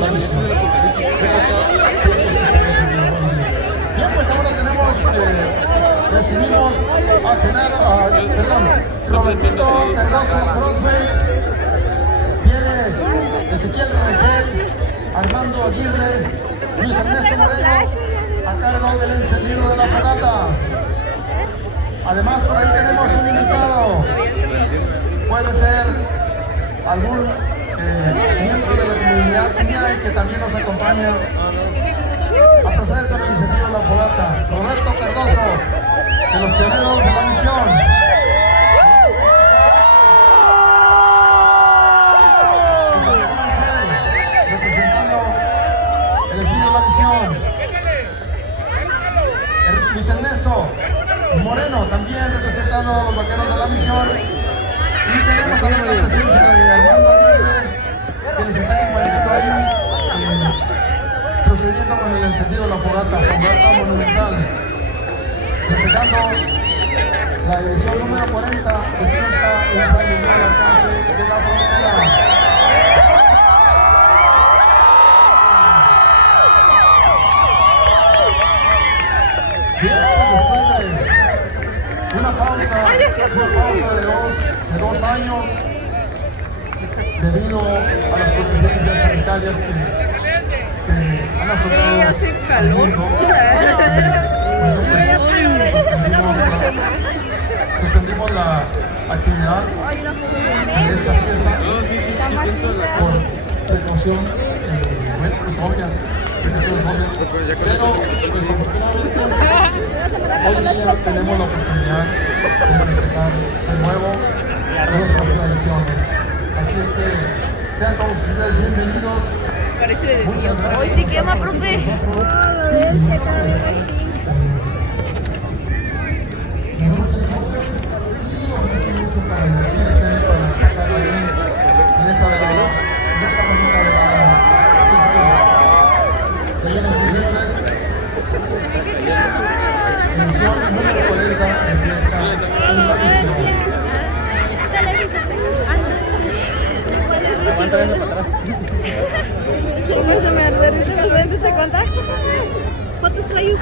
la misión. Bien, pues ahora tenemos recibimos a Robertito Cardoso Crossway, viene Ezequiel Rangel, Armando Aguirre, Luis Ernesto Moreno, a cargo del encendido de la fogata. Además, por ahí tenemos un invitado, puede ser algún miembro de la comunidad ñay que también nos acompaña a proceder con el encendido de la fogata. Roberto Cardoso, de los pioneros de la misión. Representando el ejido de la misión. Luis Ernesto Moreno, también representando a los vaqueros de la misión. Y tenemos también la presencia de Armando Aguirre, que nos está acompañando ahí, procediendo con el encendido de la fogata monumental, festejando la edición número 40 de fiesta en San Miguel Arcángel de la Frontera. Bien, pues después de una pausa de dos años, debido a las contingencias sanitarias que han azotado al mundo, suspendimos la actividad de esta fiesta por precauciones obvias, pero pues afortunadamente hoy día tenemos la oportunidad de festejar de nuevo nuestras tradiciones. Así es que sean todos ustedes bienvenidos. Parece de niño. Hoy sí quema, profe. Señoras y señores, edición número 40 de fiesta en la misión. Aguanta eso para atrás. ¿Cómo se me derriten los lentes de contacto? Fotos traído.